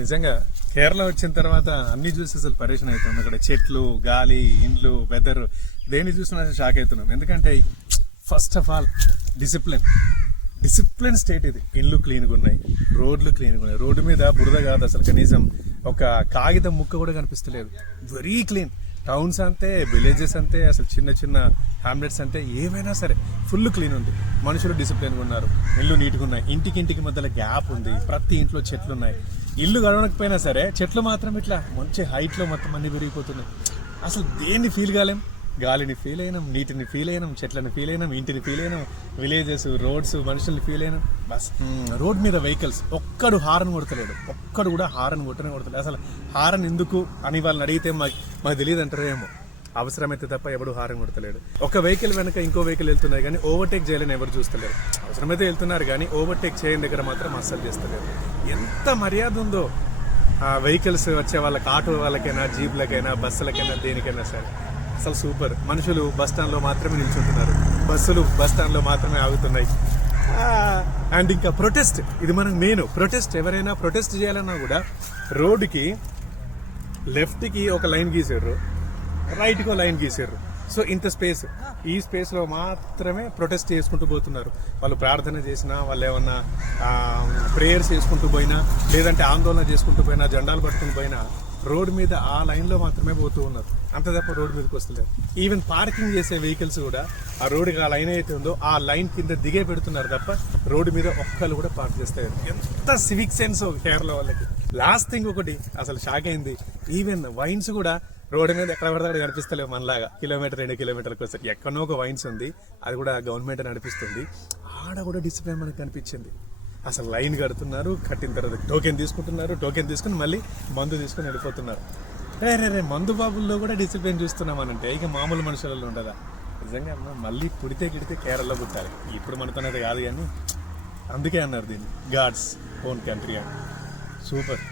నిజంగా కేరళ వచ్చిన తర్వాత అన్ని చూసి అసలు పరేషన్ అవుతాం. అక్కడ చెట్లు, గాలి, ఇండ్లు, వెదర్ దేన్ని చూసినా షాక్ అవుతున్నాం. ఎందుకంటే first of all discipline state ఇది. ఇల్లు క్లీన్గా ఉన్నాయి, రోడ్లు క్లీన్గా ఉన్నాయి. రోడ్డు మీద బురద కాదు అసలు, కనీసం ఒక కాగితం ముక్క కూడా కనిపిస్తలేదు. Very clean. టౌన్స్ అంతే, విలేజెస్ అంతే, అసలు చిన్న చిన్న హ్యామ్లెట్స్ అంతే, ఏమైనా సరే ఫుల్ క్లీన్ ఉంది. మనుషులు డిసిప్లిన్గా ఉన్నారు, ఇల్లు నీట్గా ఉన్నాయి, ఇంటికి మధ్యలో గ్యాప్ ఉంది, ప్రతి ఇంట్లో చెట్లు ఉన్నాయి. ఇల్లు గడవకపోయినా సరే చెట్లు మాత్రం ఇట్లా మంచి హైట్లో మొత్తం అన్ని పెరిగిపోతున్నాయి. అసలు దేన్ని ఫీల్ కాలేం. గాలిని ఫీల్ అయినాం, నీటిని ఫీల్ అయినాం, చెట్లని ఫీల్ అయినాం, ఇంటిని ఫీల్ అయినాం, విలేజెస్, రోడ్స్, మనుషుల్ని ఫీల్ అయినాం. బస్ రోడ్ మీద వెహికల్స్ ఒక్కడు హారన్ కొడతలేడు, ఒక్కడు కూడా హారన్ కొట్టలేదు. అసలు హారన్ ఎందుకు అని వాళ్ళని అడిగితే మాకు తెలియదు అంటారేమో. అవసరమైతే తప్ప ఎవడు హారన్ కొడతలేడు. ఒక వెహికల్ వెనక ఇంకో వెహికల్ వెళ్తున్నాయి కానీ ఓవర్టేక్ చేయాలని ఎవరు చూస్తలేరు. అవసరమైతే వెళ్తున్నారు కానీ ఓవర్టేక్ చేయని దగ్గర మాత్రం అస్సలు చేస్తలేరు. ఎంత మర్యాద ఉందో ఆ వెహికల్స్ వచ్చే వాళ్ళకి, ఆటో వాళ్ళకైనా, జీప్లకైనా, బస్సులకైనా, దేనికైనా సరే అసలు సూపర్. మనుషులు బస్ స్టాండ్లో మాత్రమే నిల్చుంటున్నారు, బస్సులు బస్ స్టాండ్లో మాత్రమే ఆగుతున్నాయి. అండ్ ఇంకా ప్రొటెస్ట్, ఇది మనకు మెయిన్. ప్రొటెస్ట్ ఎవరైనా ప్రొటెస్ట్ చేయాలన్నా కూడా రోడ్డుకి లెఫ్ట్కి ఒక లైన్ గీసారు, రైట్కి ఒక లైన్ గీసారు. సో ఇంత స్పేస్, ఈ స్పేస్లో మాత్రమే ప్రొటెస్ట్ చేసుకుంటూ పోతున్నారు. వాళ్ళు ప్రార్థన చేసినా, వాళ్ళు ఏమన్నా ప్రేయర్స్ చేసుకుంటూ పోయినా, లేదంటే ఆందోళన చేసుకుంటూ పోయినా, జెండాలు పట్టుకుని పోయినా రోడ్ మీద ఆ లైన్లో మాత్రమే పోతూ ఉన్నారు. అంత తప్ప రోడ్డు మీదకి వస్తలేరు. ఈవెన్ పార్కింగ్ చేసే వెహికల్స్ కూడా ఆ రోడ్డుకి ఆ లైన్ అయితే ఉందో ఆ లైన్ కింద దిగే పెడుతున్నారు తప్ప రోడ్డు మీద ఒక్కళ్ళు కూడా పార్క్ చేస్తారు. ఎంత సివిక్ సెన్స్ కేరళ వాళ్ళకి. లాస్ట్ థింగ్ ఒకటి అసలు షాక్ అయింది, ఈవెన్ వైన్స్ కూడా రోడ్డు మీద ఎక్కడ పడితే అక్కడ కనిపిస్తలేవు. మనలాగా 1-2 కిలోమీటర్లకు వస్తారు. ఎక్కడో ఒక వైన్స్ ఉంది, అది కూడా గవర్నమెంట్ నడిపిస్తుంది. ఆడ కూడా డిసిప్లిన్ మనకు కనిపించింది. అసలు లైన్ కడుతున్నారు, కట్టిన తర్వాత టోకెన్ తీసుకుంటున్నారు, టోకెన్ తీసుకుని మళ్ళీ మందు తీసుకుని వెళ్ళిపోతున్నారు. రే మందు బాబుల్లో కూడా డిసిప్లిన్ చూస్తున్నామనంటే ఇక మామూలు మనుషులలో ఉండదా? నిజంగా మళ్ళీ పుడితే గిడితే కేరళలో పుట్టాలి. ఇప్పుడు మనతోనేది కాదు కానీ అందుకే అన్నారు దీన్ని గాడ్స్ ఓన్ కంట్రీ అని. సూపర్.